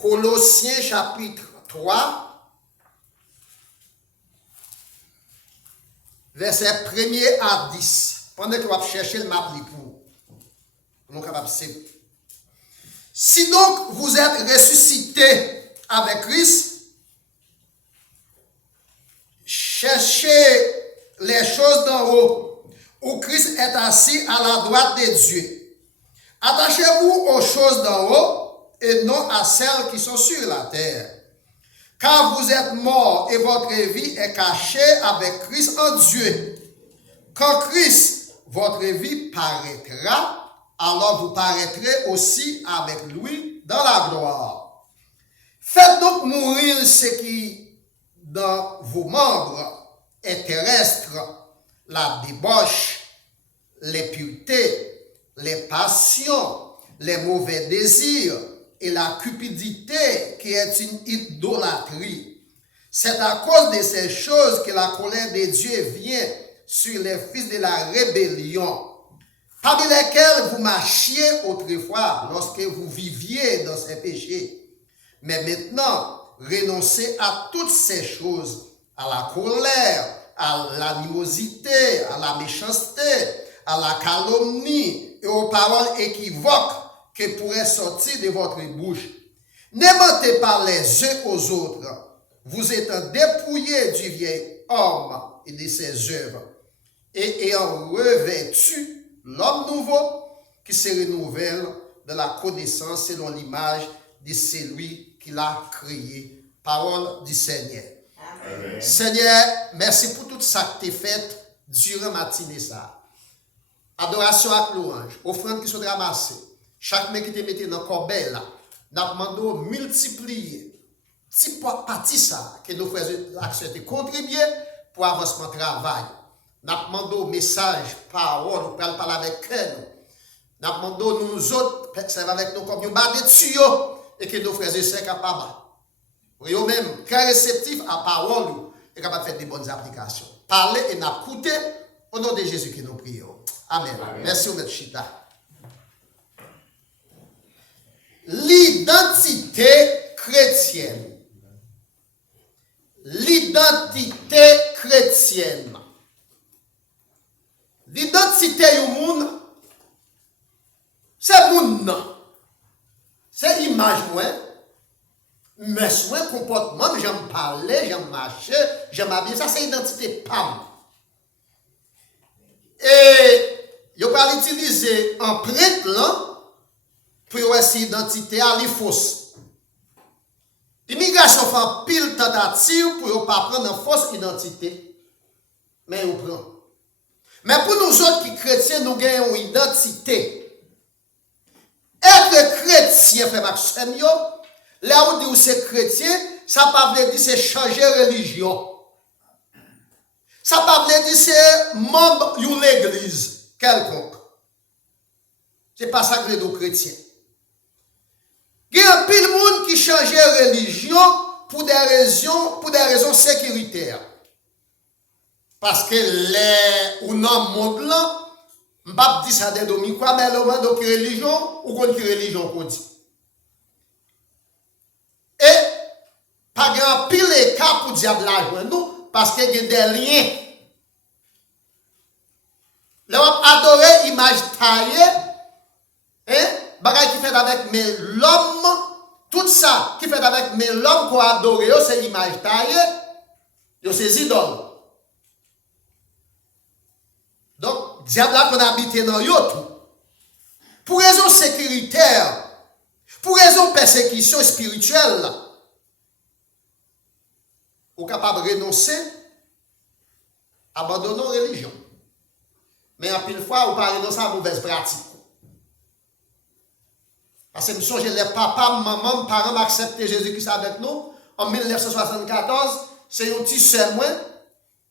Colossiens chapitre 3, verset 1er à 10. Pendant que vous cherchez le map pour nous capables de. Si donc vous êtes ressuscité avec Christ, cherchez les choses d'en haut, où Christ est assis à la droite de Dieu. Attachez-vous aux choses d'en haut et non à celles qui sont sur la terre. Car vous êtes morts et votre vie est cachée avec Christ en Dieu. Quand Christ, votre vie, paraîtra, alors vous paraîtrez aussi avec lui dans la gloire. Faites donc mourir ce qui, dans vos membres, est terrestre, la débauche, l'impureté, les passions, les mauvais désirs et la cupidité qui est une idolâtrie. C'est à cause de ces choses que la colère de Dieu vient sur les fils de la rébellion, parmi lesquels vous marchiez autrefois lorsque vous viviez dans ces péchés. Mais maintenant, renoncez à toutes ces choses, à la colère, à l'animosité, à la méchanceté, à la calomnie et aux paroles équivoques qui pourraient sortir de votre bouche. Ne mentez pas les uns aux autres, vous étant dépouillés du vieil homme et de ses œuvres, et ayant revêtu l'homme nouveau qui se renouvelle de la connaissance selon l'image de celui qui l'a créé. Parole du Seigneur. Amen. Seigneur, merci pour tout ça que tu as fait durant la matinée. Adoration avec louange, offrande qui sont ramassées. Chaque main qui te mette dans le corbeille là, nous demandons multiplier. Si partie ça, que nous faisons l'action de contribuer pour avancement travail. Nous demandons message, parole, nous parlons avec nous. Nous demandons nous autres, ça va avec nous comme nous bas dessus et que nos frères et sœurs capables. Vous même très réceptifs à parole et capables de faire des bonnes applications. Parler et n'écouter au nom de Jésus que nous prions. Amen. Amen. Merci, M. Chita. L'identité chrétienne. L'identité chrétienne. L'identité du monde, c'est monde. C'est image, mais soin comportement, j'aime parler, j'aime marcher, j'aime habiller. Ça, c'est identité PAM. Et il va l'utiliser en prête là pour cette identité à fausse. L'immigration fait pile tentative pour ne pas prendre une fausse identité. Mais on prend. Mais pour nous autres qui chrétiens, nous gagnons une identité. Être chrétien, frère Maxime, là où dit c'est chrétien, ça ne veut pas dire c'est changer religion. Ça ne veut pas dire c'est membre d'une église quelconque. Ce n'est pas ça que nous chrétiens. Il y a pile de monde qui change religion pour des raisons sécuritaires. Parce que les ou non monde là, je ne vais pas dire ça des dominicains, mais le monde de religion ou contre religion qu'on dit. Et pas grand pile les cas pour diable là nous parce qu'il y a des liens. Là on adorer image taillée, bagay qui fait avec mais l'homme, tout ça qui fait avec mais l'homme qu'on adore, c'est image taillée, c'est idoles. Donc, diable là qu'on habite dans yo tout. Pour raison sécuritaire, pour raison persécution spirituelle, ou capable de renoncer, abandonner la religion. Mais en pile fois, on pas renoncer à la mauvaise pratique. Parce que je me souviens, les papas, maman, parents m'ont accepté Jésus-Christ avec nous en 1974. C'est un petit sœur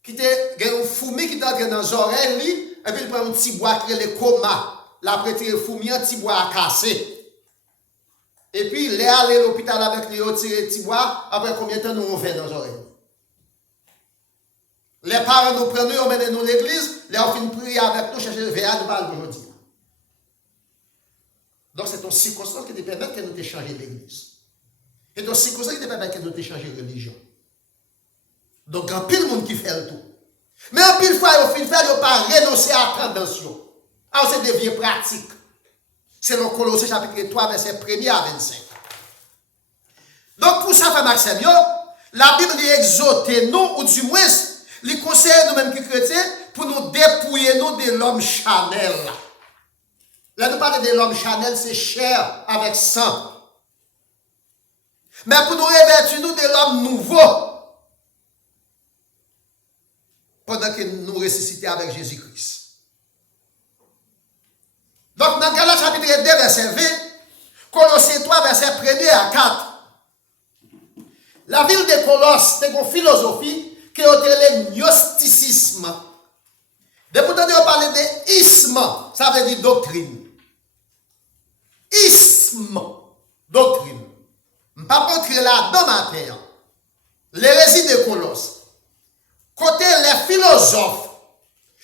qui était une fourmi qui était dans les oreilles, et puis il prend un petit bois qui est le coma. La prêté fourmi, un petit bois à casser. Et puis, il est allé à l'hôpital avec lui, tirer un petit bois, après combien de temps nous on fait dans les oreilles. Les parents nous prennent, nous mènent nous l'église, les enfants prier avec nous, chercher le verre de balle aujourd'hui. Donc, c'est une circonstance qui te permet que nous te changer l'église. Et donc, c'est comme ça qu'il n'est pas qu'il doit changer de religion. Donc, il y a pile de monde qui fait le tout. Mais en pile fois, il ne fait pas renoncer à la tendance. Alors, c'est devient pratique. C'est dans Colossiens chapitre 3, verset 1er à 25. Donc, pour ça, Maxime, la Bible lui exhorte nous, ou du moins, lui conseille nous-mêmes qui chrétiens, pour nous dépouiller nous de l'homme charnel. Là, nous parlons de l'homme charnel, c'est chair avec sang. Mais pour nous revêtir nous de l'homme nouveau, pendant que nous ressuscitons avec Jésus-Christ. Donc, dans Galates chapitre 2, verset 20, Colossiens 3, verset 1er à 4, la ville de Colosse, c'est une philosophie qui est le gnosticisme. Depuis que on parle de isme, ça veut dire doctrine. Isme, doctrine. Je ne vais pas montrer là dans ma terre. L'hérésie de Colosse. Côté les philosophes,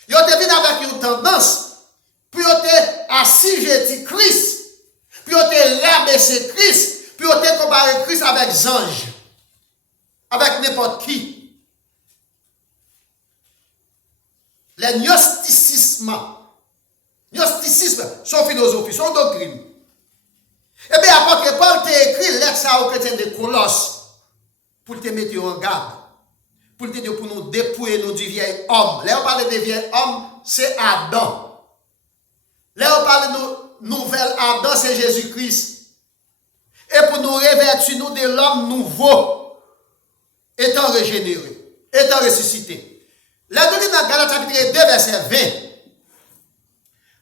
ils ont venu avec une tendance, puis ils ont assujetti Christ, puis ils ont rabaissé Christ, puis ils ont comparé Christ avec les anges, avec n'importe qui. Les gnosticismes, sont philosophie, sont doctrine. Eh bien, apôtre Paul t'a écrit lettre ça aux chrétiens de Colosse pour te mettre en garde, pour te dire pour nous dépouiller nous du vieil homme. Là, on parle de vieil homme, c'est Adam. Là, on parle de nouvel Adam, c'est Jésus-Christ. Et pour nous revêtir nous de l'homme nouveau, étant régénéré, étant ressuscité. Là, nous lisons dans Galates chapitre 2, verset 20.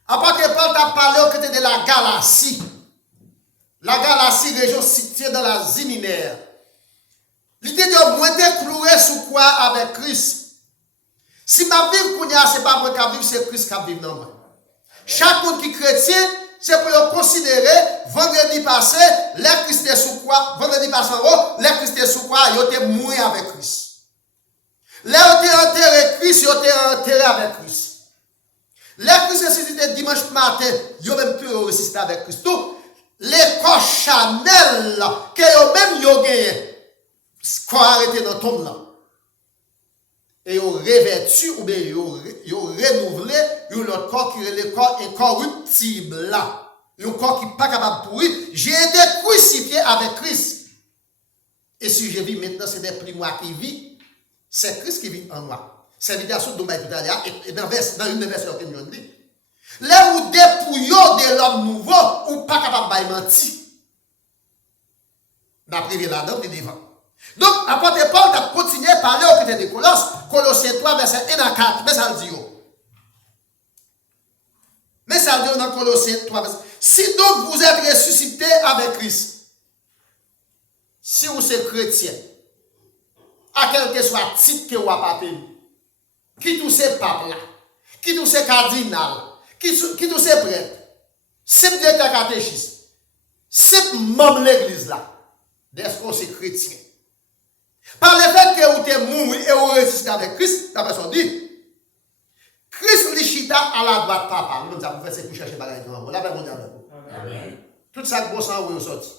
Apôtre Paul t'a parlé au côté de la Galatie. La Galatie, région située dans l'Asie mineure. L'idée de moi de clouer sous quoi avec Christ. Si ma vie ce n'est pas moi qui vivre, c'est Christ qui vit dans moi. Chaque monde qui est chrétien, c'est pour le considérer, vendredi passé, les Christ est sous quoi, vendredi passé en haut, les Christ est sous quoi, ils ont été mouillés avec Christ. Les ont été enterrés Christ, ils ont été enterrés avec Christ. Les Christ ressuscité dimanche matin, ils ont même pu ressusciter avec Christ. Tout, les corps Chanel, que yo même yo gagné, qu'on arrêté dans tombe là. Et yo revêtu ou bien yo renouvelé, yo l'autre corps qui est le corps incorruptible là. Un corps qui n'est pas capable de pourrir. J'ai été crucifié avec Christ. Et si je vis maintenant, ce n'est plus moi qui vis, c'est Christ qui vit en moi. C'est l'invitation de tout à l'heure, et dans une version que nous dit. Là où dépouillons de l'homme nouveau, ou pas capable de mentir. N'a privé là-dedans, de devant. Donc, apôtre Paul a continué à parler au côté de Colosse, Colossiens 3, verset 1 à 4. Mais ça le dit. Mais ça le dit dans Colossiens 3, verset. Si donc vous êtes ressuscité avec Christ, si vous êtes chrétien, à quel que soit titre que vous avez, qui tous ces papes là, qui tous ces cardinals, qui tous ces prêtres, c'est directeur catéchiste, c'est membre de l'église là, est-ce que c'est chrétien? Par le fait que vous êtes mort et vous ressuscité avec Christ, la personne dit, Christ lichita à la droite papa. Nous avons fait ce pour chercher bagaille dans la paix mondiale. Tout ça que vous sang vous sorti.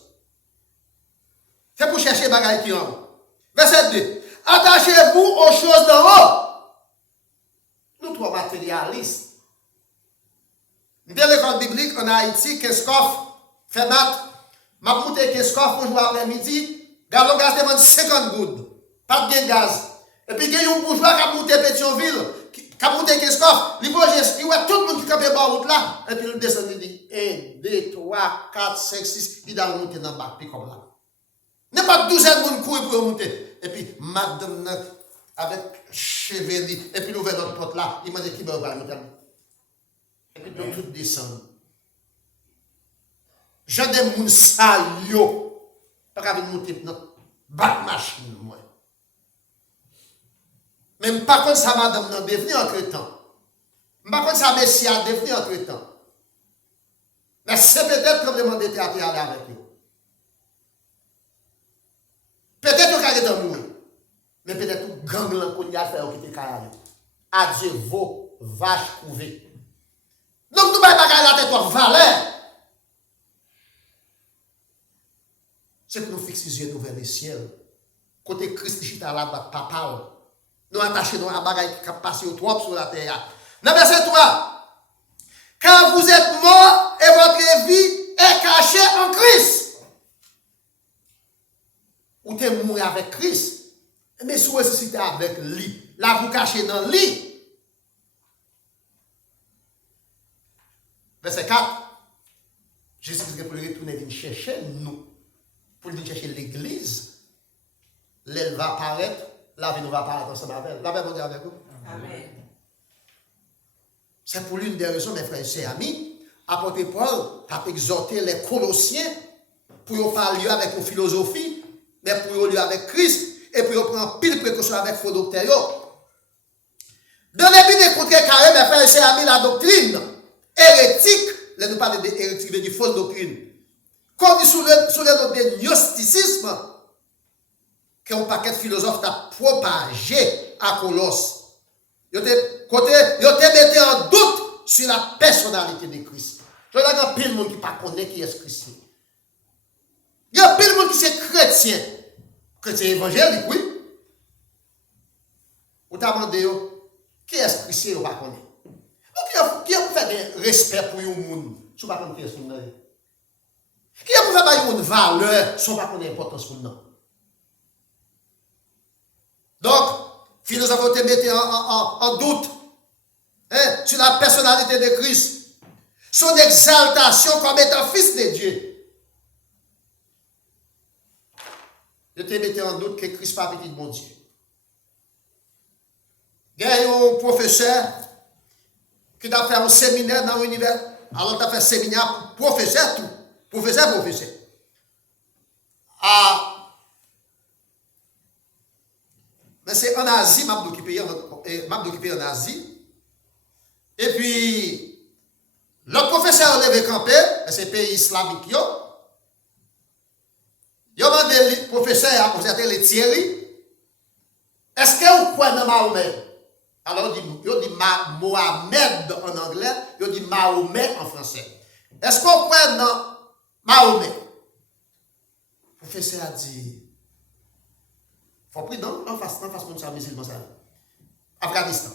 C'est pour chercher bagaille qui en haut. Verset 2. Attachez-vous aux choses d'en haut. Nous trois matérialistes. Dans l'école biblique en Haïti, Keskoff, fait maths, m'a monté Keskoff pour jouer après-midi, galon gaz demande 50 gouttes. Pas de gaz. Et puis il y a un bourgeois qui a monté Pétionville, qui a monté Keskoff, il voit tout le monde qui campe par route là, et puis il descend, il dit 1, 2, 3, 4, 5, 6, il a monté dans le bac, puis comme là. N'est pas 12 personnes qui courent pour monter. Et puis, madame, avec chevelu, et puis il ouvre notre porte là, il m'a dit qu'il va monter. Et puis tout descend. J'ai des gens ça, yo, pas qu'à monter notre bac machine, moi. Même pas comme ça, madame, n'a devenu entre-temps. Pas comme ça, messie a devenu entre-temps. Mais c'est peut-être complètement détérioré avec eux. Peut-être qu'il y a des gens, mais peut-être que gang qu'on y a fait qui était carré. Adieu, vos vaches couvées. Donc, nous ne pouvons pas la tête en valeur. c'est pour nous fixer les yeux vers le ciel. Côté Christ qui est à la droite, papa. Nous attachons nous à bagaille qui passe au trop sur la terre. Dans verset 3. Car vous êtes morts et votre vie est cachée en Christ. Ou t'es mort avec Christ. Mais si vous ressuscitez avec lui, là vous cachez dans lui. Verset 4. Jésus-Christ pour retourner venir chercher nous. Pour venir chercher l'église. L'elle va apparaître. La vie nous va apparaître ensemble avec elle. La paix va avec vous. Amen. C'est pour l'une des raisons, mes frères et sœurs amis, apôtre Paul a exhorté les Colossiens pour parler avec une philosophie, mais pour aller avec Christ et pour prendre pile précaution avec faux docteurs. Dans les buts de contrer carré, mes frères et sœurs amis, la doctrine hérétique, là nous parlons d'hérétique, de fausse doctrine, comme dit sous le nom de gnosticisme, qu'un paquet de philosophes a propagé à Colosse. Ils te mettaient en doute sur la personnalité de Christ. Je regarde un pile de monde qui ne connaît qui est Christ. Il y a un pile de monde qui est chrétien. Chrétien évangélique, oui. Vous t'avez demandé, qui est Christ, vous ne connaissez. Qui a fait des respect pour le monde, si vous ne connaissez qui est ce monde. Qui a fait une valeur, si vous ne connaissez l'importance pour nous. Donc, philosophes ont été en doute sur la personnalité de Christ, son exaltation comme étant fils de Dieu. Ils ont mis en doute que Christ n'est pas petit de mon Dieu. Il y a un professeur qui a fait un séminaire dans l'univers. Alors, il a fait un séminaire pour professeur tout. Professeur. Mais c'est en Asie, je m'ai occupé en Asie. Et puis, le professeur levé campé, c'est pays islamique. Il a demandé le professeur, vous êtes les Thierry, est-ce que vous croyez dans Mahomet? Alors, il dit Mohamed en anglais, il dit Mahomet en français. Est-ce que vous croyez dans Mahomet? Le professeur a dit, il faut prendre en face comme ça, musulman, ça. Afghanistan.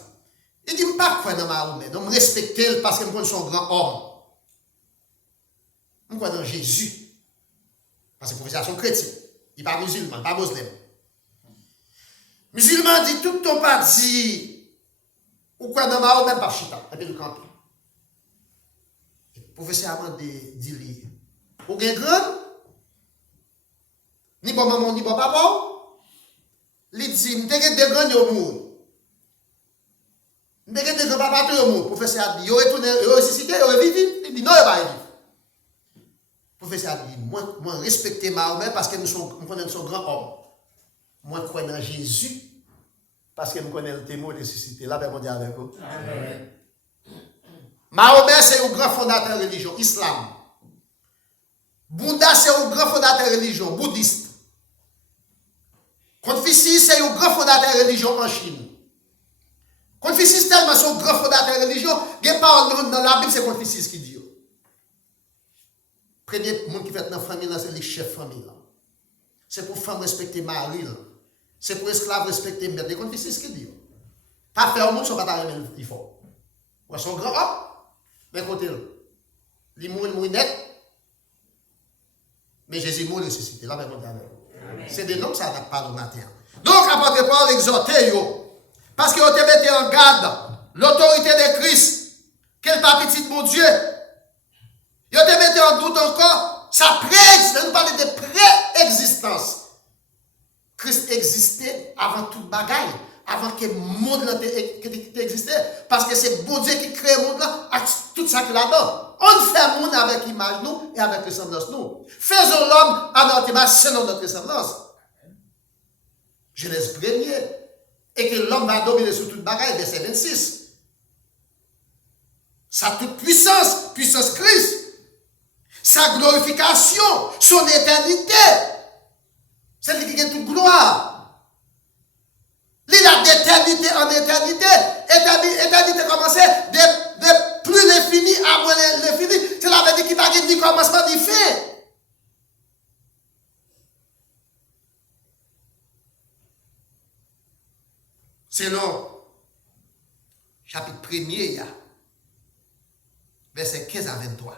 Il dit, je ne pas croire dans Mahomet, je respecte parce que je suis un grand homme. Je crois dans Jésus. Parce que le professeur est chrétien. Il n'est pas musulman, il n'est pas musulman. Musulman dit, tout ton parti, ou quoi dans Mahomet, pas chita, et puis le camp. Le professeur a dit, vous avez grand, ni bon maman, ni bon papa. Il dit, je suis des grands au monde. Je suis des grands papas au monde. Le professeur a dit, il est ressuscité, il est vivant. Il dit, non, il n'est pas vivant. Le professeur a dit, moi, respecte Mahomet parce que nous connaissons son grand homme. Moi, je crois dans Jésus parce que nous connaissons le témoin de ressuscité. Là, ben, on dit avec vous. Amen. Mahomet, c'est le grand fondateur de la religion, islam. Bouddha, c'est le grand fondateur de la religion, bouddhiste. Confucius, c'est le grand fondateur de la religion en Chine. Confucius, tellement son grand fondateur de la religion, il y a pas dans la Bible, c'est Confucius qui dit. Premier monde qui fait dans la famille, c'est les chefs de famille. C'est pour femme respecter mari. C'est pour esclave respecter mère. C'est Confucius qui dit. Pas faire au monde, son bataille, il faut. Ou son grand homme, mais côté là. Il mourit net. Mais Jésus mourit ressuscité. Là, ben, c'est des noms que ça n'a pas le matin. Donc, apôtre Paul exhorté, parce qu'il a été mis en garde l'autorité de Christ, quel pas petit mon Dieu. Il a été mis en doute encore sa préexistence. Nous parlons de préexistence. Christ existait avant toute bagaille, avant que le monde existait, parce que c'est bon Dieu qui crée le monde là, avec tout ça qu'il a dedans. On fait le monde avec l'image nous et avec ressemblance nous. Faisons l'homme à notre image selon notre ressemblance. Genèse 1er. Et que l'homme va dominer sur toute bagaille, verset 26. Sa toute puissance, puissance Christ. Sa glorification, son éternité. C'est lui qui a toute gloire. Il a d'éternité en éternité. Éternité commencée de plus l'infini à moins l'infini. C'est la veut dire qu'il va ni commencement ni fin. selon chapitre 1er, verset 15 à 23.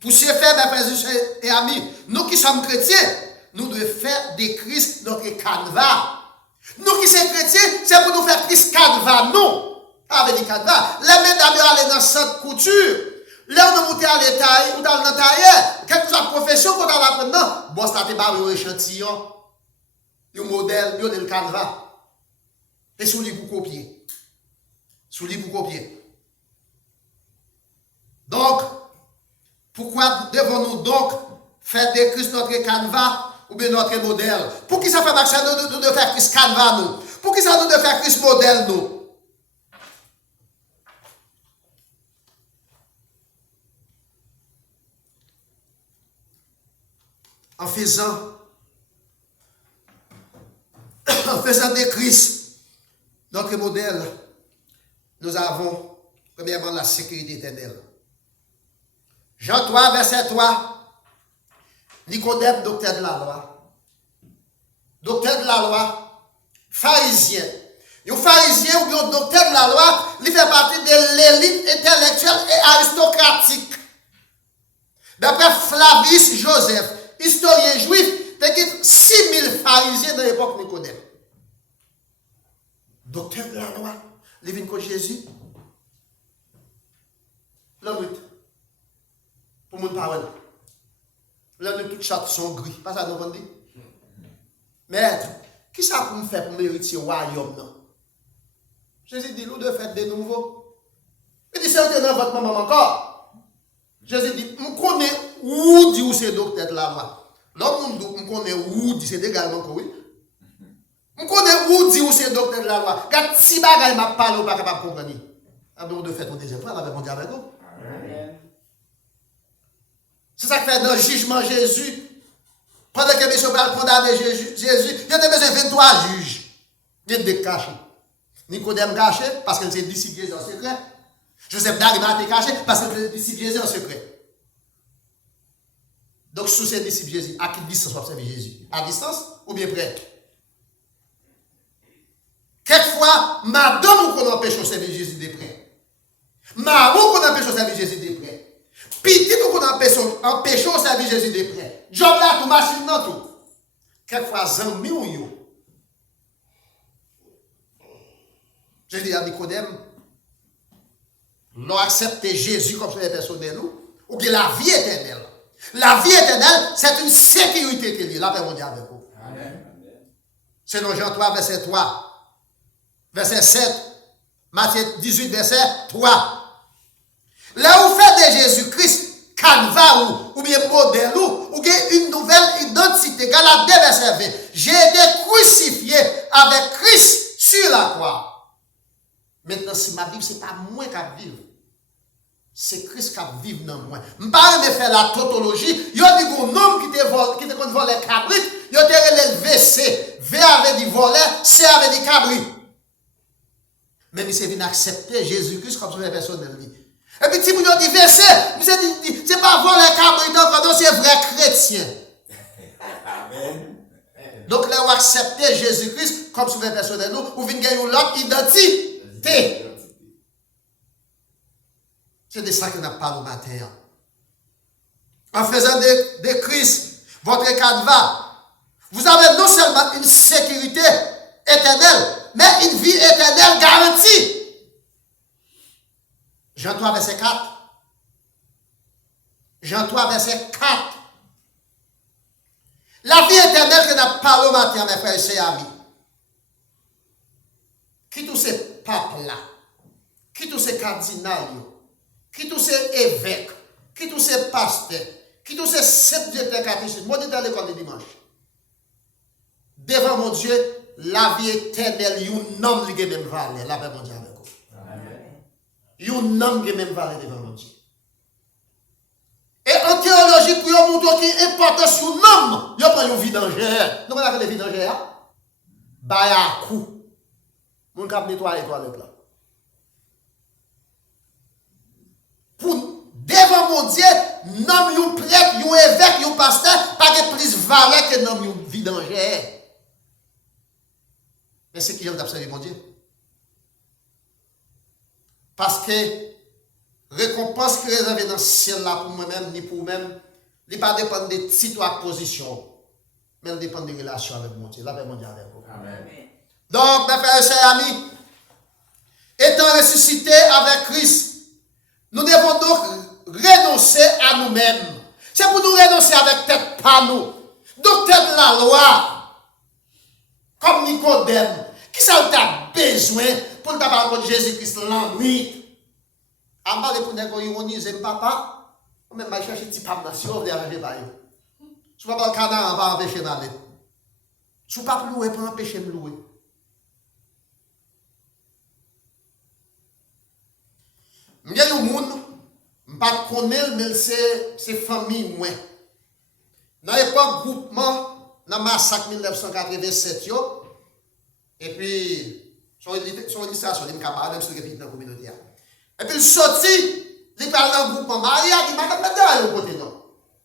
Pour ce faire, mes frères et amis, nous qui sommes chrétiens, nous devons faire de Christ notre canevas. Nous qui sommes chrétiens, c'est pour nous faire Christ canevas, non. Avec des canevas. Les mesdames aller dans cette couture. Là, on a monté à l'état, ou dans le tailleur, quelle que soit la profession qu'on a là maintenant, bon, ça te barre un échantillon, un modèle, le canevas. Et sous lui pour copier. Sous lui pour copier. Donc, pourquoi devons-nous donc faire de Christ notre canevas ou bien notre modèle? Pour qui ça fait marcher de faire Christ canevas nous? Pour qui ça nous de faire Christ modèle nous? En faisant de Christ notre modèle, nous avons premièrement la sécurité éternelle. Jean 3, verset 3, Nicodème, docteur de la loi. Docteur de la loi, pharisien. Un pharisien ou bien un docteur de la loi, il fait partie de l'élite intellectuelle et aristocratique. D'après Flavius Joseph, historien juif, il y a 6000 pharisiens dans l'époque de Nicodème. Docteur de la loi, il vient contre Jésus. L'homme, pour mon parole, l'homme, toutes chattes sont gris. Pas ça, nous on dit? Maître, qui ça pour me faire pour mériter le royaume, non? Jésus dit, nous devons faire de nouveau. Il dit, c'est dans votre maman encore. Jésus dit, je connais où dit où c'est docteur de la loi. L'homme, je connais où dit, c'est également que oui. Je connais où dit où c'est docteur de la loi. Quand si bagaille m'a parlé, on ne pas capable de comprendre. Alors, on doit faire une deuxième fois, avec mon diable avec vous. C'est ça qui fait dans le jugement Jésus. Pendant que M. va condamner Jésus, il y a besoin de 23 juges. Il y a des cachés. Nicodème caché parce qu'il s'est disciple Jésus en secret. Joseph d'Arimathée caché parce qu'il s'est disciple Jésus en secret. Donc, sous ces disciples Jésus, à quelle distance observer Jésus? À distance ou bien près? Quelquefois, madame qu'on empêche de servir Jésus de près. Maman qu'on empêche de servir Jésus de près. Petit qu'on empêche de servir Jésus de près. Job là, tout machine dans tout. Quelquefois, zami ou yo. Je dis à Nicodème, l'on accepte Jésus comme sauveur personnel ou bien la vie éternelle. La vie éternelle, c'est une sécurité qui est liée. La paix mondiale avec vous. Amen. C'est dans Jean 3, verset 3, verset 7, Matthieu 18, verset 3. Là où fait de Jésus-Christ, canevas ou bien modèle ou bien une nouvelle identité. Galates 2, verset 20. J'ai été crucifié avec Christ sur la croix. Maintenant, si ma vie, ce n'est pas moi qui vive. C'est Christ qui vit dans moi. Je ne vais pas faire la tautologie. Il y a des homme qui te volent les cabrites. Il y a des VC. V avait dit voler, C avait dit cabrit. Mais il s'est venu accepter Jésus-Christ comme son personnel. Et puis, si vous avez dit VC, ce n'est pas voler cabrit encore, non, c'est vrai chrétien. Donc, là, vous acceptez Jésus-Christ comme son personnel, vous venez gagner l'autre identité. C'est de ça qu'on n'a pas le matin. En faisant de Christ votre canevas, vous avez non seulement une sécurité éternelle, mais une vie éternelle garantie. Jean 3, verset 4. Jean 3, verset 4. La vie éternelle que n'a pas le matin, mes frères et sœurs amis. Qui tous ces papes-là, qui tous ces cardinaux, qui tous ces évêques, qui tous ces pasteurs, qui tous ces sept directeurs catéchistes, moi, je suis à l'école de dimanche. Devant mon Dieu, la vie éternelle, il y a un homme qui a même valeur. La paix, mon Dieu, avec vous. Il y a un homme qui a même valeur devant mon Dieu. Et en théologie, pour vous montrer qu'il est important sur l'homme, il y a une vidangère. Nous, on appelle les vidangères. Baya coup. Mon cap nettoyer toilette là. Pour devant mon Dieu, nomme un prêtre, un évêque, un pasteur, pas de plus valeur que nomme un vidanger. Mais c'est qui j'aime d'observer mon Dieu? Parce que récompense qui est réservée dans ce ciel-là pour moi-même, ni pour vous-même, il ne pas dépendre de titre ou position, mais il dépend des relations avec mon Dieu. La paix mondiale avec vous. Amen. Donc, mes frères et chers amis, étant ressuscités avec Christ, nous devons donc renoncer à nous-mêmes. C'est pour nous renoncer avec tête pas nous. Docteur de la loi, comme Nicodème, qui ça t'a besoin pour le parler de Jésus-Christ l'ennui? À parler pour nous ironiser papa, ou même aller chercher petit pape dans si on veut arranger par eux. Si vous ne pouvez pas le canard, on va empêcher d'aller. Si vous ne pouvez pas louer, pas empêcher de louer. Il y a des gens, je ne connais pas, mais c'est famille. Dans l'époque groupement, dans le massacre 1987, et puis, son illustration, il m'a parlé, même si il dans la communauté. Et puis, il sortit, il parle dans le groupement. Maria, il m'a dit, mais dans le côté, non.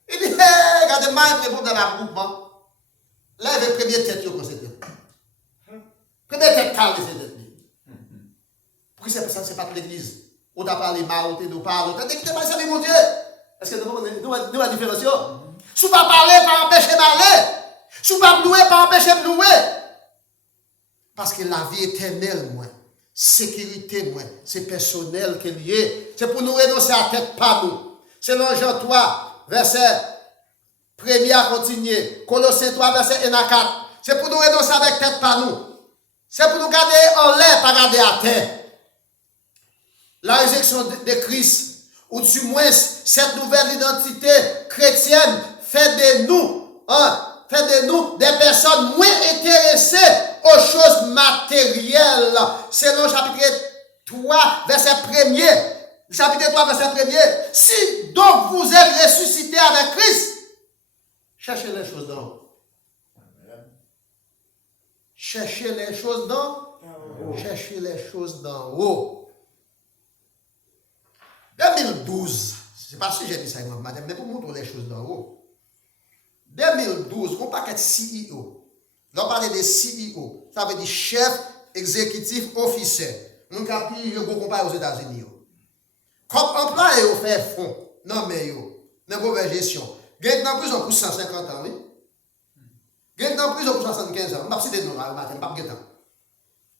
Il dit, regardez-moi, il répond dans le groupement. Là, il y avait la première tête, comme c'était. Première tête, calme, c'était. Pourquoi c'est ça, c'est pas l'église? On t'a parlé mal, on t'a parlé, on t'a dit que tu pas ça, mon Dieu. Est-ce que nous la différence? Si vous ne parlez pas, empêcher de parler. Si vous ne pas louer, pas empêcher de louer. Parce que la vie éternelle, moi, sécurité, moi, c'est personnel qui est lié. C'est pour nous renoncer à tête pas nous. C'est dans Jean 3, verset 1er à continuer. Colossiens 3, verset 1 à 4. C'est pour nous renoncer avec tête pas nous. C'est pour nous garder en l'air, pas garder à terre. La résurrection de Christ, ou du moins cette nouvelle identité chrétienne, fait de nous des personnes moins intéressées aux choses matérielles. Selon chapitre 3, verset 1er. Chapitre 3, verset 1er. Si donc vous êtes ressuscités avec Christ, cherchez les choses d'en haut. Cherchez les choses d'en haut. Cherchez les choses d'en haut. 2012, c'est pas si j'ai dit ça, madame, mais pour montrer les choses d'en haut. 2012, on parle de CEO. Là, on parle de CEO. Ça veut dire chef exécutif officier. On compare aux États-Unis. Comme employé, on fait fonds. Non, mais dans mauvaise gestion. Gagne dans prison pour 150 ans, oui. Gagne dans prison pour 75 ans. Je ne vais pas citer de nom, je ne vais pas dire.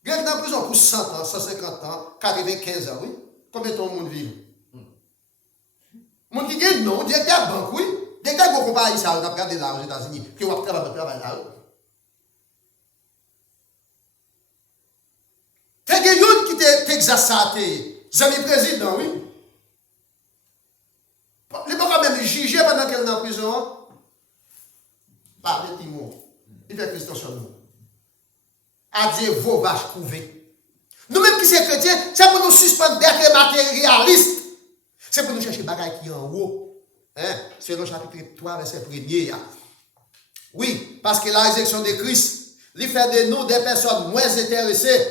Gagne dans prison pour 100 ans, 150 ans, 95 ans, oui. Combien de temps monde vit? Mon qui gagne non, directeur banque, oui. Dès que vous comparez ça, on a regardé là aux États-Unis, que vous travaillez là. Fait que yon qui t'exerce ça, c'est le président, oui. Il ne peut pas même juger pendant qu'elle est en prison. Pas de timon. Il fait Christ sur nous. A Dieu vos vaches couvées. Nous-mêmes qui sommes chrétiens, c'est pour nous suspendre d'être matérialistes. C'est pour nous chercher des bagages qui sont en haut. C'est dans le chapitre 3, verset 1er. Oui, parce que la résurrection de Christ, il fait de nous des personnes moins intéressées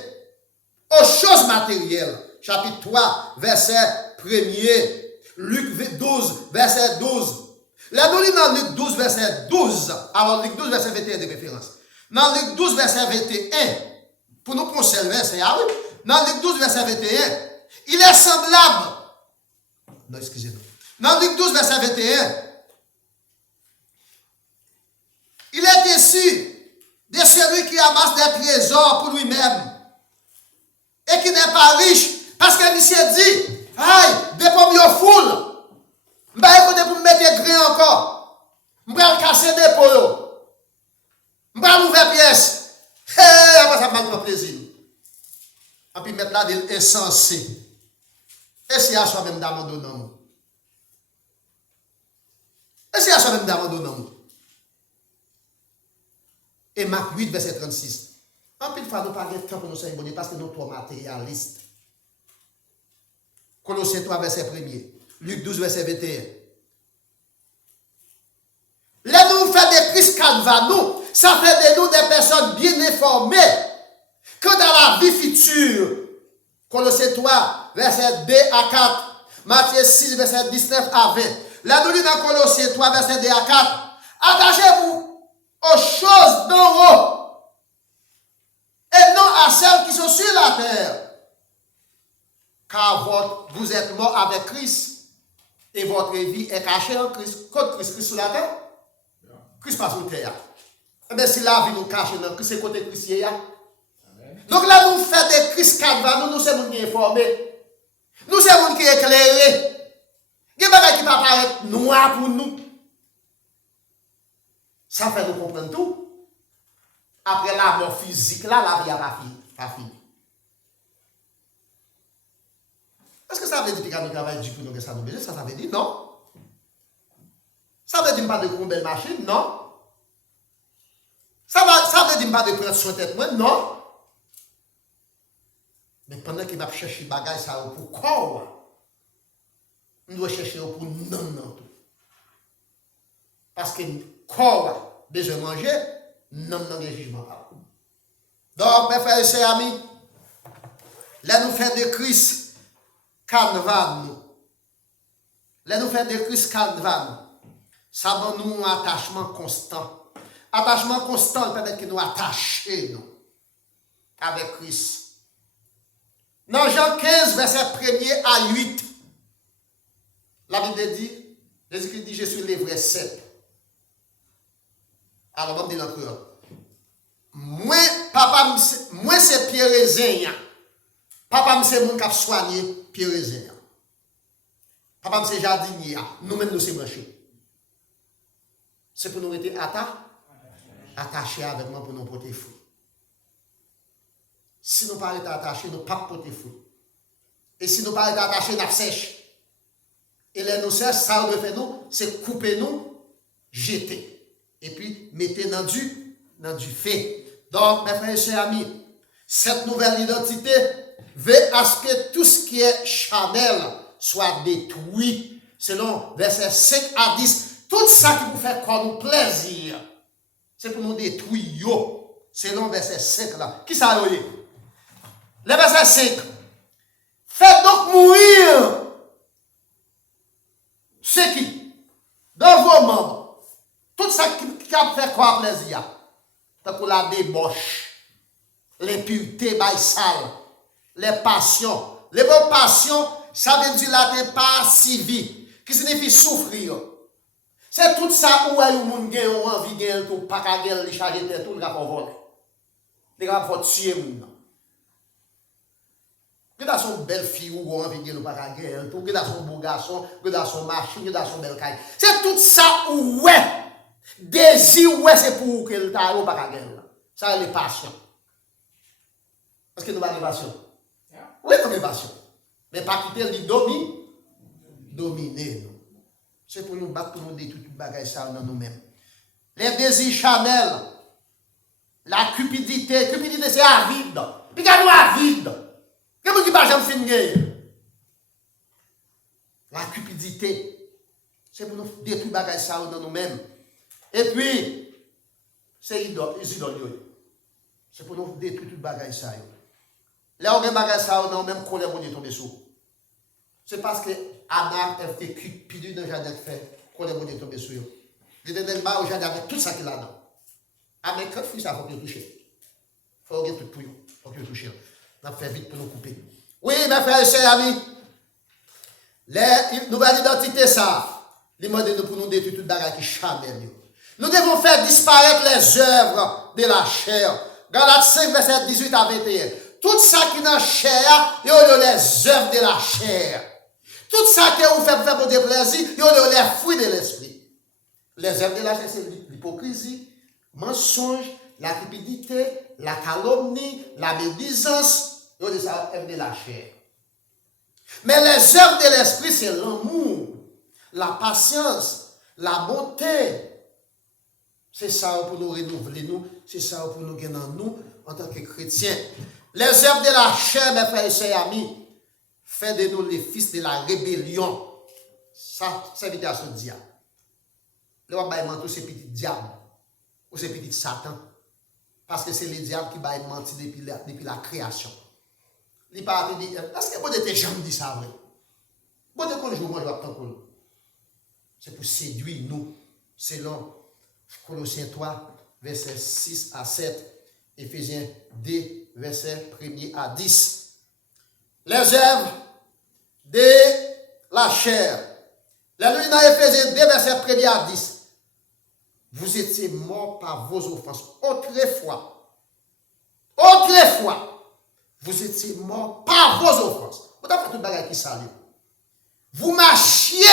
aux choses matérielles. Chapitre 3, verset 1er. Luc 12, verset 12. Là, nous lisons dans Luc 12, verset 12. Alors, Luc 12, verset 21 de référence. Dans Luc 12, verset 21, pour nous conserver, verset, ah oui. Dans Luc 12, verset 21, il est semblable. Non, excusez-moi. Dans Luc 12, verset 21, il est déçu de celui qui amasse des trésors pour lui-même et qui n'est pas riche parce qu'il s'est dit, aïe, des pommes au foule, je vais pour me mettre des grains encore, je vais casser des polos, je vais ouvrir pièces, et après ça va me plaisir. Et puis mettre là des insensés. Et si à soi-même d'abandonner. Et si à soi-même d'abandonner. Et Marc 8, verset 36. En plus, il faut nous parler de temps pour nous célébrer parce que nous sommes matérialistes. Colossiens 3, verset 1er. Luc 12, verset 21. Là, nous faisons des Christ Calva, nous, ça fait de nous des personnes bien informées que dans la vie future. Colossiens 3, verset 2 à 4. Matthieu 6, verset 19 à 20. Là, nous lisons dans Colossiens 3, verset 2 à 4. Attachez-vous aux choses d'en haut et non à celles qui sont sur la terre. Car vous êtes morts avec Christ et votre vie est cachée en Christ. Quand Christ sur la terre, Christ pas sur la terre. Eh bien, si la vie nous cache dans Christ, c'est côté Christ. Donc là, nous faisons des Christ cadres, nous sommes qui informés. Nous sommes qui éclairés. Il y a des choses qui ne paraître noir pour nous. Ça fait nous comprendre tout. Après la mort physique, là, la vie n'a pas fini. Est-ce que ça veut dire que nous travaillons du coup, nous ça nous besoin? Ça veut dire non. Ça veut dire pas de une belle machine? Non. Ça veut dire pas de prendre soin de tête? Non. Mais pendant qu'il va chercher des bagages, ça va pour quoi? Nous devons chercher pour non. Parce que corps besoin de manger, non de jugement. Donc, mes frères et sœurs amis, là nous faisons de Christ carnaval nous. Là nous faisons de Christ carnaval. Ça donne nous un attachement constant. Attachement constant permet que nous attacher nous avec Christ. Dans Jean 15, verset 1er à 8, la Bible dit, Jésus-Christ dit, je suis le vrai cep. Alors, on va me dire encore. Moi, c'est Pierre Raisin. Papa, c'est mon qui a soigné Pierre Raisin. Papa, c'est jardinier. Nous-mêmes, nous sommes branchés. C'est pour nous être attachés avec moi pour nous porter fruit. Si nous ne sommes pas attachés, nous ne pouvons pas porter fruit. Et si nous ne sommes pas attachés, nous sèche. Et les nous sèche, ça nous fait nous, c'est couper nous, jeter. Et puis, mettez dans du feu. Donc, mes frères et chers amis, cette nouvelle identité veut à ce que tout ce qui est charnel soit détruit. Selon versets 5 à 10, tout ça qui vous fait corps nous plaisir, c'est pour nous détruire. Selon verset 5 là. Qui ça a eu? Le verset 5. Faites donc mourir ce qui, dans vos membres, tout ça qui a fait quoi plaisir, tant que la débauche, l'impureté, les passions. Les bonnes passions, ça veut dire la passivité, qui signifie souffrir. C'est tout ça où il y a un gain, envie de tout, pas qu'à gagner, les charger de tout, le gars pour voler. Les gars pour tuer les gens. Vous avez son belle fille ou envie de gagner, pas qu'à gagner, vous avez son beau garçon, vous avez son machine, vous avez son belle caille. C'est tout ça où est. Désir, ouais, c'est pour que le tarot pas qu'à gagner. Ça, c'est les passions. Est-ce que nous avons des passions? Oui, nous avons des passions. Mais pas quitter les dominer. C'est pour nous battre, pour nous détruire tout le bagage ça dans nous-mêmes. Les désirs charnels, la cupidité. Cupidité, c'est avide. Puis quand nous avide, qu'est-ce qui va jamais finir? La cupidité, c'est pour nous détruire le bagage ça dans nous-mêmes. Et puis, c'est idole. C'est pour nous détruire tout le bagage ça. Là, on a un bagage ça dans nous-mêmes, qu'on est bon de tomber sur. C'est parce que Adam a fait cupidité dans le jardin de fait qu'on est bon de tomber sur. Il était dans le jardin avec tout ça qu'il a là-dedans. Ah, mais quand il ça, il faut qu'il touche. Il faut qu'il tout pour lui. Il faut qu'il touche. On a fait vite pour nous couper. Oui, mes frères et chers amis, les nouvelles identités, ça, les modèles pour nous détruire tout le bagage qui charmel. Nous devons faire disparaître les œuvres de la chair. Galates 5, verset 18 à 21. Tout ça qui est dans la chair, il y a les œuvres de la chair. Tout ça qui vous fait pour des plaisirs, il y a les fruits de l'esprit. Les œuvres de la chair, c'est l'hypocrisie, mensonge, la cupidité, la calomnie, la médisance. Il y a des œuvres de la chair. Mais les œuvres de l'esprit, c'est l'amour, la patience, la bonté. C'est ça pour nous renouveler, nous. C'est ça pour nous gagner en nous en tant que chrétiens. Les œuvres de la chair, mes frères et sœurs amis, fait de nous les fils de la rébellion. Ça, c'est l'invitation du diable. Le roi mentir, c'est petit diable. Ou c'est petit Satan. Parce que c'est le diable qui va mentir depuis la création. Il parle de dire, est-ce que vous n'êtes jamais dit ça vrai? Vous n'êtes pas jour, moi je vais attendre. C'est pour séduire nous, selon Colossiens 3, versets 6 à 7. Éphésiens 2, verset 1er à 10. Les œuvres de la chair. La nous dans Éphésiens 2, verset 1er à 10. Vous étiez morts par vos offenses. Autrefois, vous étiez morts par vos offenses. Vous avez fait tout le bagage qui s'allume. Vous marchiez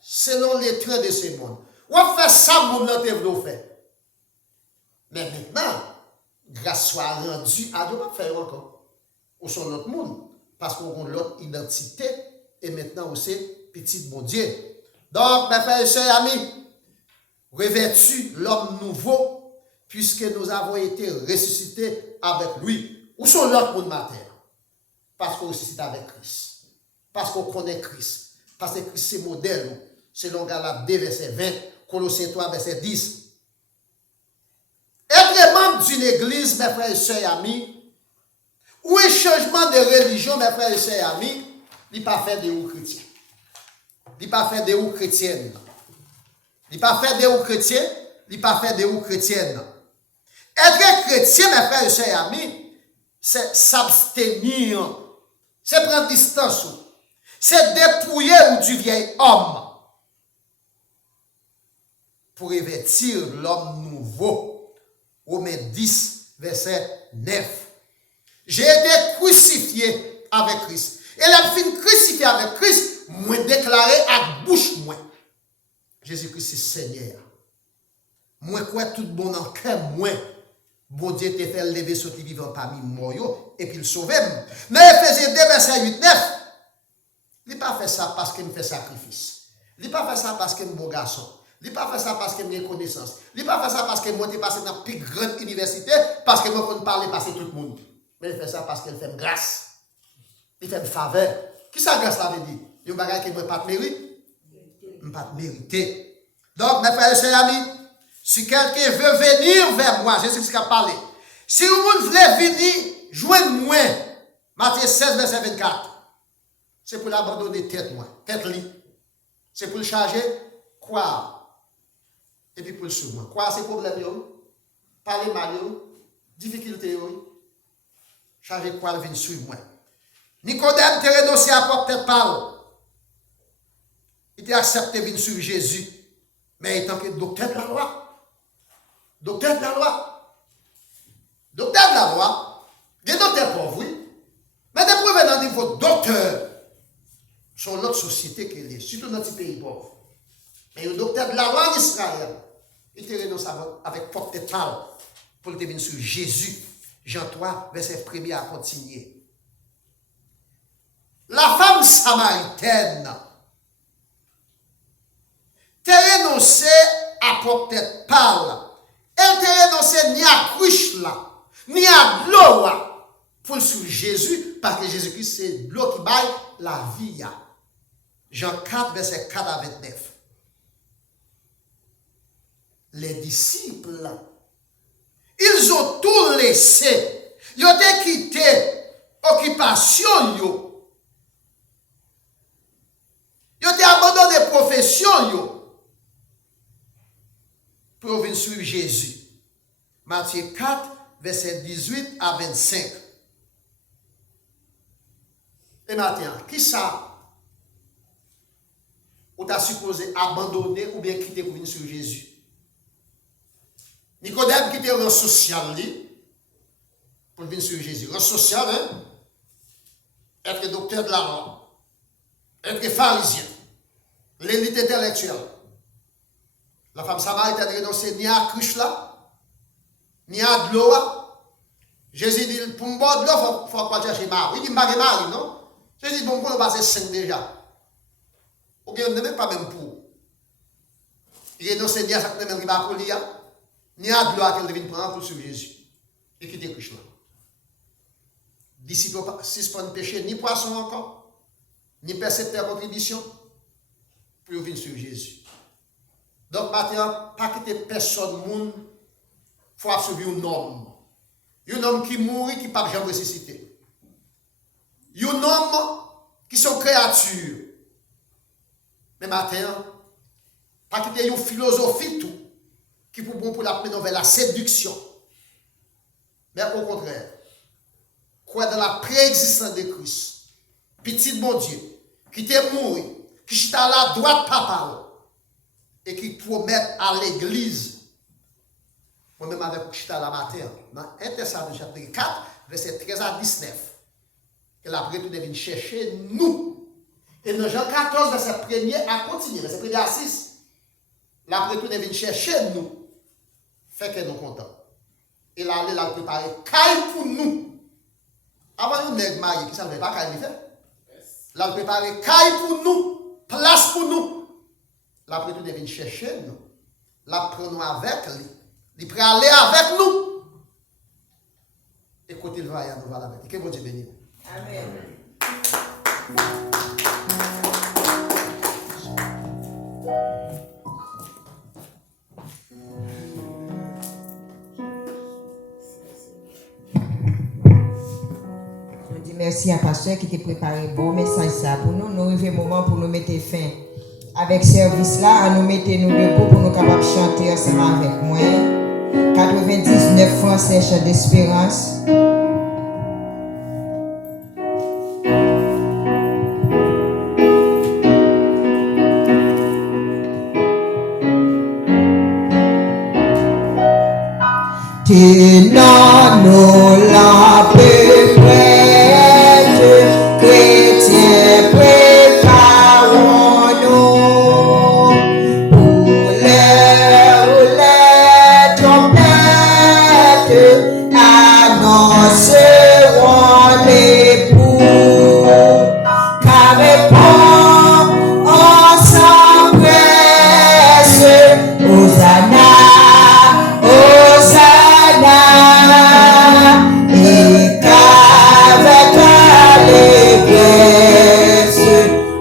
selon les traits de ce monde. Vous faites ça, vous n'avez pas fait. Mais maintenant, grâce soit rendue à Dieu, on va faire encore. Ou sur l'autre monde. Parce qu'on a l'autre identité. Et maintenant, aussi, petit bon Dieu. Donc, mes frères et sœurs, amis, revêtus l'homme nouveau, puisque nous avons été ressuscités avec lui. Ou sur l'autre monde matin. Parce qu'on ressuscite avec Christ. Parce qu'on connaît Christ. Parce que Christ c'est modèle. Selon Galates 2, verset 20, Colossiens 3, verset 10. Être membre d'une église, mes frères et sœurs amis, ou un changement de religion, mes frères et sœurs amis, il n'est pas fait de ou chrétiens. Il n'est pas fait de ou chrétiennes. Il n'est pas fait de ou chrétiens, il n'est pas fait de ou chrétiennes. Être chrétien, mes frères et sœurs amis, c'est s'abstenir, c'est prendre distance, c'est dépouiller du vieil homme pour revêtir l'homme nouveau. Romains 10, verset 9. J'ai été crucifié avec Christ. Et la fin crucifié avec Christ, moi déclaré à bouche moi. Jésus-Christ c'est Seigneur. Moi quoi tout bon en cœur moi. Bon Dieu te fait lever sauter vivant parmi moi et puis le sauver. Dans Éphésiens 2, verset 8, 9. Il n'a pas fait ça parce qu'il me fait sacrifice. Il n'a pas fait ça parce qu'il est un bon garçon. Il n'a pas fait ça parce qu'il a une connaissance. Il n'a pas fait ça parce qu'il est passé dans la plus grande université, parce qu'il ne parler passer tout le monde. Mais il fait ça parce qu'il fait grâce. Il fait une faveur. Qui ça grâce là veut dire? Il y a un bagage qui ne pas mériter. Ne pas mériter. Donc, mes frères et sœurs amis, si quelqu'un veut venir vers moi, Jésus-Christ a parlé. Si vous voulez venir, joignez-moi. Matthieu 16, verset 24. C'est pour l'abandonner tête moi, tête li. C'est pour le charger quoi? Et puis pour le suivre. Quoi c'est problème yo? Parler mal yo, difficulté yo. Charger quoi le venir suivre moi. Nicodème te renoncé à propre tête parole. Il t'a accepté de venir suivre Jésus. Mais étant que docteur de la loi. Docteur de la loi. Docteur de la loi. Des docteurs pauvres, oui. Mais des provenants dans niveau docteur. Sont l'autre société qui est, surtout dans notre pays pauvre. Mais le docteur de la loi d'Israël, il te renonce avec propre tête pour te venir sur Jésus. Jean 3, verset 1er à continuer. La femme samaritaine te renoncé à propre tête pâle. Elle te renoncé ni à cruche là, ni à l'eau là, pour sur Jésus, parce que Jésus-Christ c'est l'eau qui baille la vie. Jean 4, verset 4 à 29. Les disciples, ils ont tout laissé. Ils ont quitté occupation. Ils ont abandonné profession pour venir suivre Jésus. Matthieu 4, verset 18 à 25. Et maintenant, qui ça? Ou t'as supposé abandonner ou bien quitter pour venir sur Jésus? Nicodème qui était un social pour venir sur Jésus. Un social, hein? Être docteur de la loi, être pharisien, l'élite intellectuelle. La femme samaritaine a renoncé ni à cruche là, ni à de l'eau. Jésus dit, pour me boire de l'eau, il faut pas chercher mari. Il dit, mari, non? Jésus dit, bon, on va passer 5 déjà. Ou bien on ne met pas même pour. Il renonce ni à chaque même qui va pour lui, ni à de l'eau qu'elle devine prendre pour suivre Jésus. Et quitter cruche là. Disciples suspendent péché, ni poisson encore, ni percepteur contribution, pour venir suivre Jésus. Donc maintenant, pas quitter personne, monde, il faut suivre un homme. Un homme qui mourit, qui ne peut pas jamais ressusciter. Un homme qui sont créatures. Mais maintenant, pas quitter une philosophie tout, qui pour bon pour la mener vers la séduction. Mais au contraire, croit dans la préexistence de Christ, petit bon Dieu, qui t'est mort, qui chita à la droite papa, et qui promet à l'église, moi-même avec chita la matin, dans 1 Thessaloniciens chapitre 4, verset 13 à 19, et après tout devine chercher nous. Et dans Jean 14, verset 1er à continuer, verset 1er à 6, l'après tout devine chercher nous, fait que nous contents. Et là, il a préparé caille pour nous. Avant nous, nègres mariés, qui ça ne veut pas caille faire? Il a préparé caille pour nous, place pour nous. L'après tout devine chercher nous. La prenons avec lui. Il peut aller avec nous. Écoutez le voyage, nous va la mettre. Que bon Dieu bénisse. Amen. Je dis merci à pasteur qui t'a préparé un bon message ça pour nous. Nous arrivons au moment pour nous mettre fin. Avec service là, nous mettons nous debout pour nous capables de chanter ensemble avec moi. 99 Français chant d'espérance. Tenons nous la paix prête, chrétiens préparons-nous pour l'heure où les trompettes annonceront l'époux, car répond on s'empresse, Hosanna. Et qu'avec allégresse,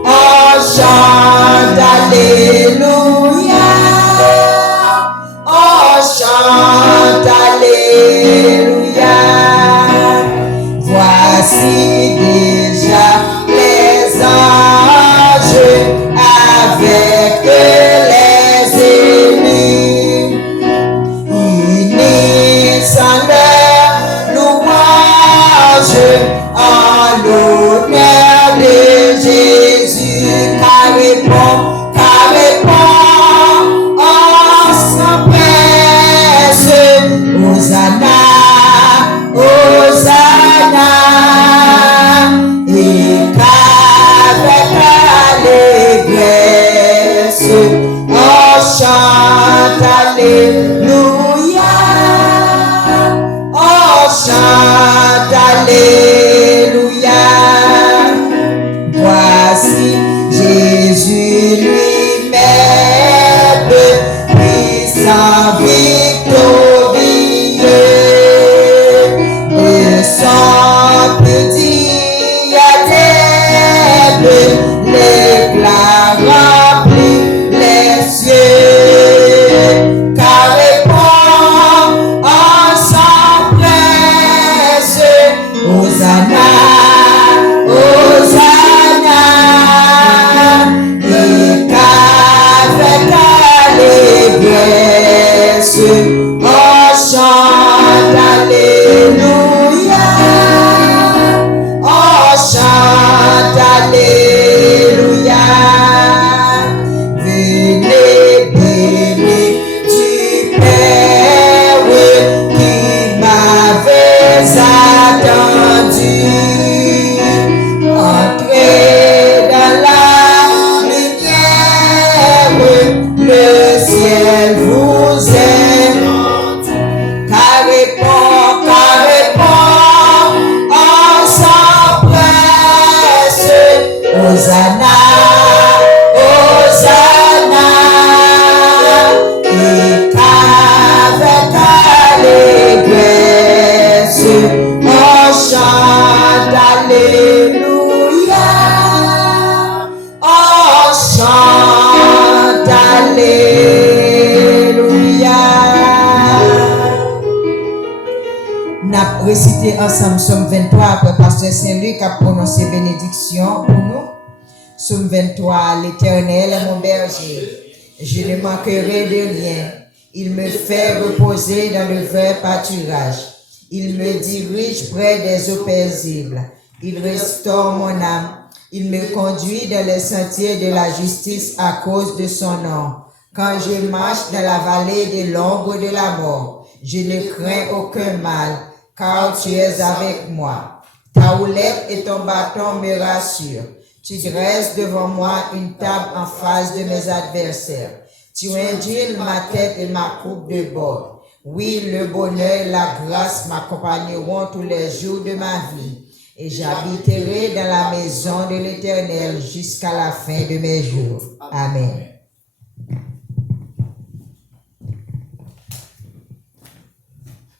on chante Alléluia, on chante Alléluia. Voici déjà les anges avec les élus. Sans leur louange en l'honneur de Jésus, car répond, on s'empresse, Hosanna, Hosanna, et qu'avec allégresse, on chante Alléluia. Chante Alléluia. Voici Jésus lui-même, puissant victorieux, de son petit adepte, l'éclat remplit les cieux, car Hosanna, Hosanna, et qu'avec allégresse, on chante Alléluia, on chante Alléluia. Venez bénir du Père qui m'avait attendu, entrez dans la lumière, le ciel vous aime, car répond, on s'empresse, Hosanna, Hosanna, et qu'avec allégresse, on chante Alléluia, on chante Alléluia. N'a récité ensemble Somme 23 après Pasteur Saint-Luc a prononcé bénédiction pour nous. Somme 23, l'Éternel est mon berger, je ne manquerai de rien. Il me fait reposer dans le vert pâturage. Il me dirige près des eaux paisibles. Il restaure mon âme. Il me conduit dans les sentiers de la justice à cause de son nom. Quand je marche dans la vallée de l'ombre de la mort, je ne crains aucun mal, car tu es avec moi. Ta houlette et ton bâton me rassurent. Tu dresses devant moi une table en face de mes adversaires. Tu induis ma tête et ma coupe de bord. Oui, le bonheur et la grâce m'accompagneront tous les jours de ma vie. Et j'habiterai dans la maison de l'Éternel jusqu'à la fin de mes jours. Amen.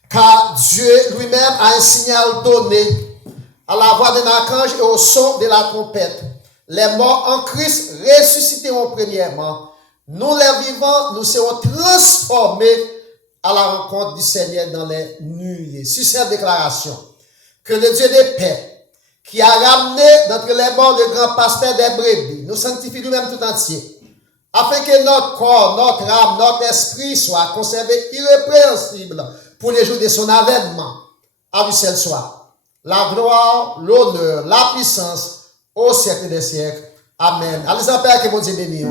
Car Dieu lui-même a un signal donné à la voix d'un archange et au son de la trompette. Les morts en Christ ressusciteront premièrement. Nous, les vivants, nous serons transformés à la rencontre du Seigneur dans les nuées. Sur cette déclaration, que le Dieu de paix, qui a ramené d'entre les morts le grand pasteur des brebis, nous sanctifie nous-mêmes tout entier, afin que notre corps, notre âme, notre esprit soient conservés irrépréhensibles pour les jours de son avènement. À lui seul soit la gloire, l'honneur, la puissance au siècle des siècles. Amen. Allez en paix, que mon Dieu bénisse.